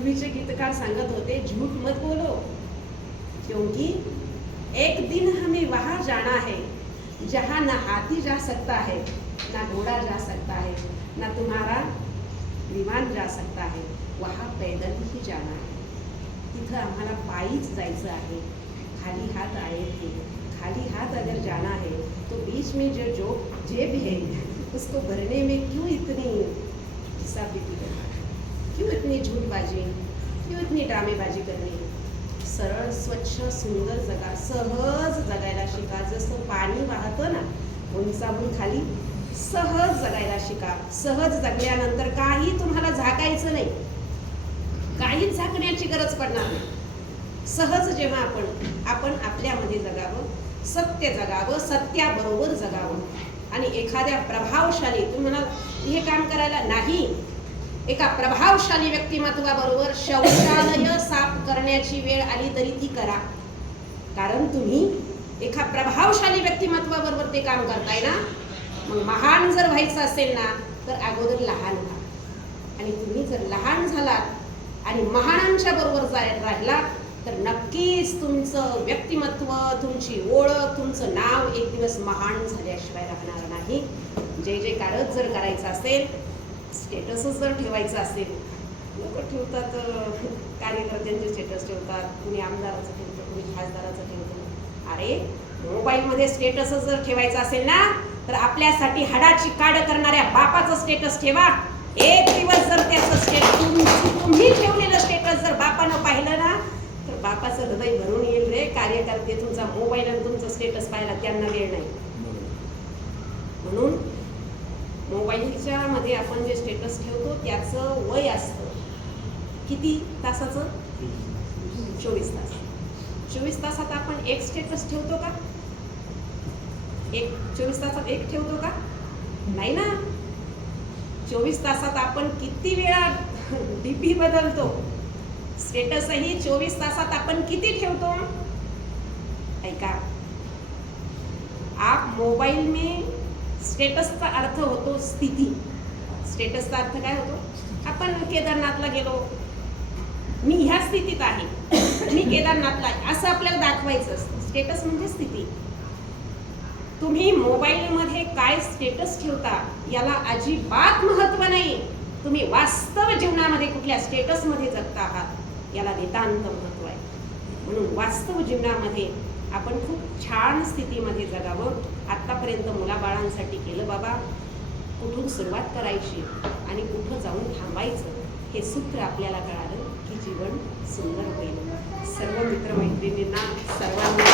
पूर्वीचे गीतकार सांगत होते, झूठ मत बोलो क्योंकि एक दिन हमें वहां जाना है जहां ना हाथी जा सकता है, ना घोड़ा जा सकता है, ना तुम्हारा विमान जा सकता है, वहां पैदल ही जाना है. तिथं आम्हाला पायीच जायचं आहे. खाली हाथ आए थे, खाली हाथ अगर जाना है तो बीच में जो जेब है उसको भरने में क्यों इतनी हिसाबीती करना, क्यों इतनी झूठबाजी, क्यों इतनी ड्रामेबाजी करणे. सरळ स्वच्छ सुंदर जगा, सहज जगायला शिका. जसं पाणी वाहतं ना उंचावून खाली, सहज जगायला शिका. सहज जगल्यानंतर काही तुम्हाला झाकायचं नाही, काहीच झाकण्याची गरज पडणार नाही. सहज जेव्हा आपण आपल्यामध्ये जगावं, सत्य जगावं, सत्याबरोबर जगावं. आणि एखाद्या प्रभावशाली, तुम्ही म्हणाल हे काम करायला नाही, एका प्रभावशाली व्यक्तिमत्वाबरोबर शौचालय साफ करण्याची वेळ आली तरी ती करा. कारण तुम्ही एका प्रभावशाली व्यक्तिमत्वाबरोबर ते काम करताय ना. मग महान जर व्हायचं असेल ना तर अगोदर लहान व्हा. आणि तुम्ही जर लहान झालात आणि महानांच्या बरोबर राहिला तर नक्कीच तुमचं व्यक्तिमत्व, तुमची ओळख, तुमचं नाव एक दिवस महान झाल्याशिवाय राहणार नाही. जय जयकारच जर करायचं असेल, स्टेटसच जर ठेवायचं असेल, लोक ठेवतात कार्यकर्त्यांचे स्टेटस ठेवतात, कुणी आमदाराचं ठेवतं, कुणी खासदाराचं ठेवतं. अरे मोबाईलमध्ये स्टेटसच जर ठेवायचं असेल ना तर आपल्यासाठी हाडाची काढ करणाऱ्या बापाचं स्टेटस ठेवा. एक दिवस जर त्याचं तुम्ही ठेवलेलं स्टेटस जर बापानं पाहिलं ना तर बापाचं हृदय भरून येईल रे. कार्यकर्ते तुमचा मोबाईल आणि तुमचं स्टेटस पाहायला त्यांना वेळ नाही. म्हणून मोबाईलच्या मध्ये आपण जे स्टेटस ठेवतो त्याचं वय असतं किती तासाचं? 24 तास. 24 तासात आपण एक स्टेटस ठेवतो का? 24 तासात एक ठेवतो का? नाही ना. 24 तासात आपण किती वेळा डीपी बदलतो. स्टेटसही 24 तासात आपण किती ठेवतो? ऐका, आप मोबाईल में स्टेटसचा अर्थ होतो स्थिती. स्टेटसचा अर्थ काय होतो? आपण केदारनाथला गेलो, मी ह्या स्थितीत आहे, मी केदारनाथला आहे, असं आपल्याला दाखवायचं असतं. स्टेटस म्हणजे स्थिती. तुम्ही मोबाईलमध्ये काय स्टेटस ठेवता याला अजिबात महत्त्व नाही. तुम्ही वास्तव जीवनामध्ये कुठल्या स्टेटसमध्ये जगता आहात याला नितांत महत्त्व आहे. म्हणून वास्तव जीवनामध्ये आपण खूप छान स्थितीमध्ये जगावं. आत्तापर्यंत मुलाबाळांसाठी केलं बाबा. कुठून सुरुवात करायची आणि कुठं जाऊन थांबायचं हे सूत्र आपल्याला कळालं की जीवन सुंदर होईल. सर्व मित्रमैत्रिणींना सर्वांना